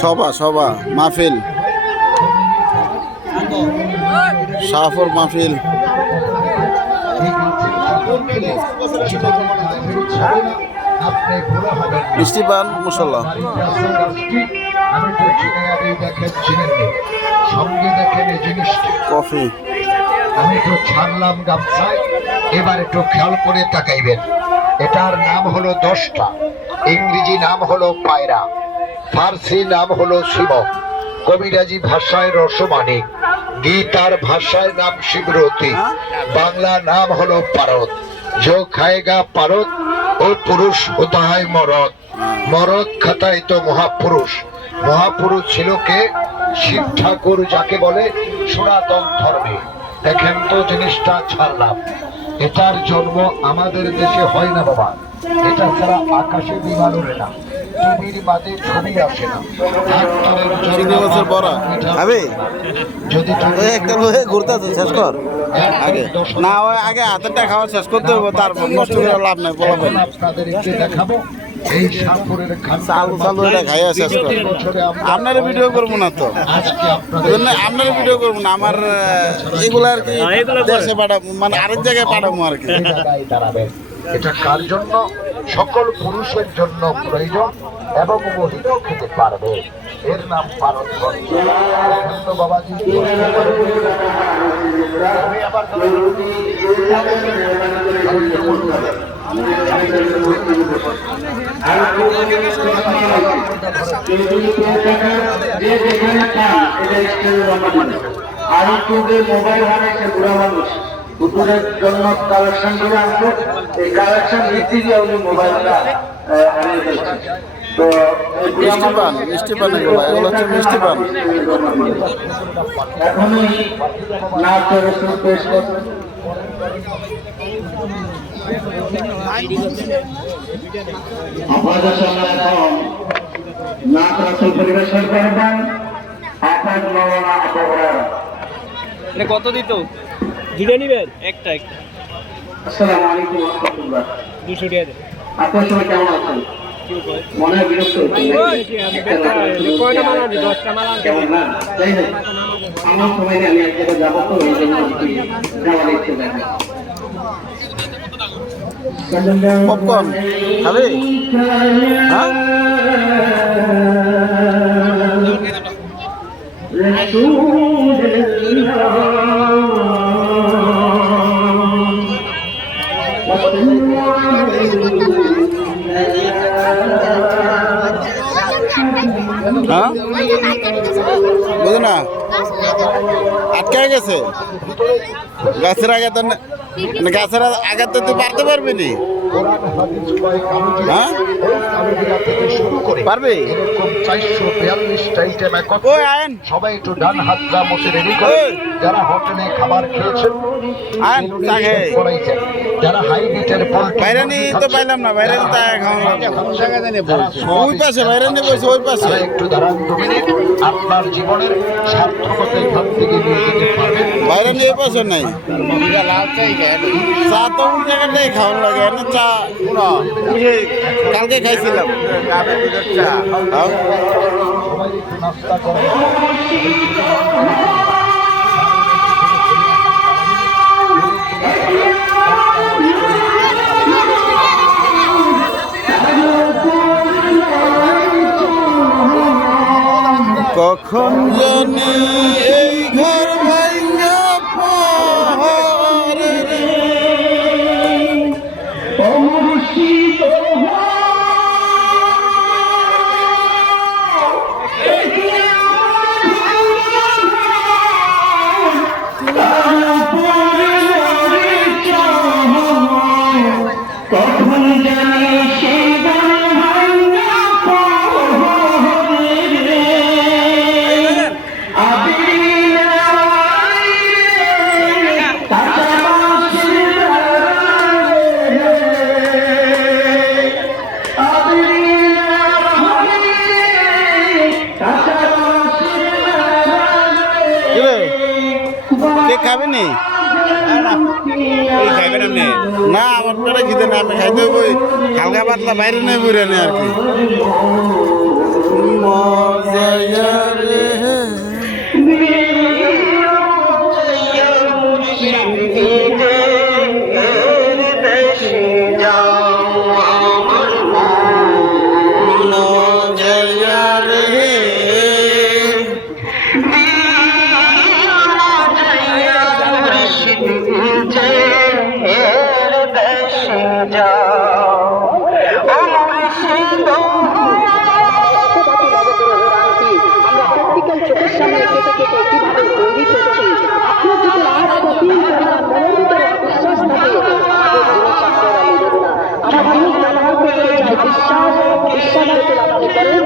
সভা সভা মাহফিল শাহপুর মাহফিল মিষ্টি পান মশলা কফি আমি একটু ছাড়লাম গামছায়, এবার একটু খেয়াল করে তাকাইবেন। এটার নাম হলো দশটা, ইংরেজি নাম হলো পায়রা, ফার্সি নাম হলো শিব, কবিরাজি ভাষায় রসমানিক, গীতার ভাষায় নাম শিবরতী, বাংলা নাম হলো পারদ। जो खाएगा পারদ ও পুরুষ হতে হয় মরদ, মরদ খাতায় তো মহাপুরুষ। মহাপুরুষ ছিল কে? শিব ঠাকুর, যাকে বলে সনাতন ধর্মে। দেখেন তো জিনিসটা ছাড়লাম, এটার জন্ম আমাদের দেশে হয় না বাবা। এটা ছাড়া আকাশে বিমান ওড়ে না, টিভির মাঝে ছবি আসে না। যদি একটা লোহে ঘুরতে আছে শেষ কর আগে না, আগে হাতেরটা খাওয়া শেষ করতে হবে, তারপর নষ্ট করে লাভ নাই বলবেন। আপনাদেরকে দেখাবো এই শাহপুরের চালু চালু এটা খাইয়া শেষ কর। আপনার ভিডিও করবো না তো, আপনার ভিডিও করবো না, আমার এগুলো আর কি দেশে পাঠাবো, মানে আরেক জায়গায় পাঠাবো আর কি। এটা কার জন্য? সকল পুরুষের জন্য প্রয়োজন এবং মহিলাও খেতে পারবে। এর নাম পারদ। বাবাজি আর মোবাইল হারাইছে বুড়া মানুষ, পুতুলের জন্য কালেকশন করে আসবে, এই কালেকশন দিতে গিয়ে উনি মোবাইলটা হারিয়ে ফেলছেন। তো মিষ্টি পান, মিষ্টি পান এগুলো হচ্ছে মিষ্টি পান। এখনই নাচ রসুল পেশ করছেন। আপনাদের সামনে এখন নাচ রসুল পরিবেশন করবেন আফাদ মাওলানা আবরার। কত দিত? দুটো নিবেন? একটা একটা। আসসালামু আলাইকুম ওয়া রাহমাতুল্লাহ। 200 টাকা দেন। আপনার সবাই কেমন আছেন? মনে হয় বিরক্ত হচ্ছেন? কয়টা মাল আনবে? 10টা মাল আনতে কেমন না? যাই হোক, আমার সময় নিয়ে আমি এক জায়গায় যাবো, তো এই জন্য যাওয়ার ইচ্ছে যায় না। পপকর্ন খাবে? হ্যাঁ বুঝো না, আটকে গেছে গাছের আগে, গাছের আগে তো তুই পারতে পারবি নি? হ্যাঁ পারবি? সবাই একটু ডান হাতটা মুছে রেডি করে, যারা হোটেলে খাবার খেয়েছেন, যারা হাই বিটের বাইরে নিয়ে তো পাইলাম না, বাইরে ওই পাশে বাইরে নিয়ে বসে, ওই পাশে একটু দাঁড়ান 2 মিনিট, আপনার জীবনের সার্থকতা এখান থেকে নিয়ে যেতে পারবেন। বাইরে নিয়ে পাশে নাই চা, তো ওই জায়গাটাই খাওয়ার লাগে না চা। কালকে খাইছিলাম নাস্তা করে কখন জানি এই ঘর ভাঙ্গা পড়ে রে। কখন জানি সে কেক খাবেন নি? না আমার পেটে খিদে না, আমি খাইতে হইব হালকা পাতলা বাইরে নেই বুড়ে নেই আর কি। মজাইয়া রে মজাইয়া রে চোখের সামনে কেটে কেটে কিভাবে তৈরি করছি আপনার যদি আজ কঠিন বিশ্বাস থাকে আমার জিনিস ব্যবহার করতে চাই বিশ্বাস বিশ্বাসকে লালন করেন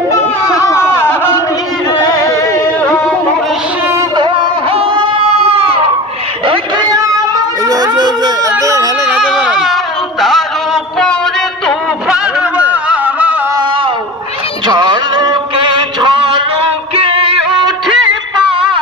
ভালো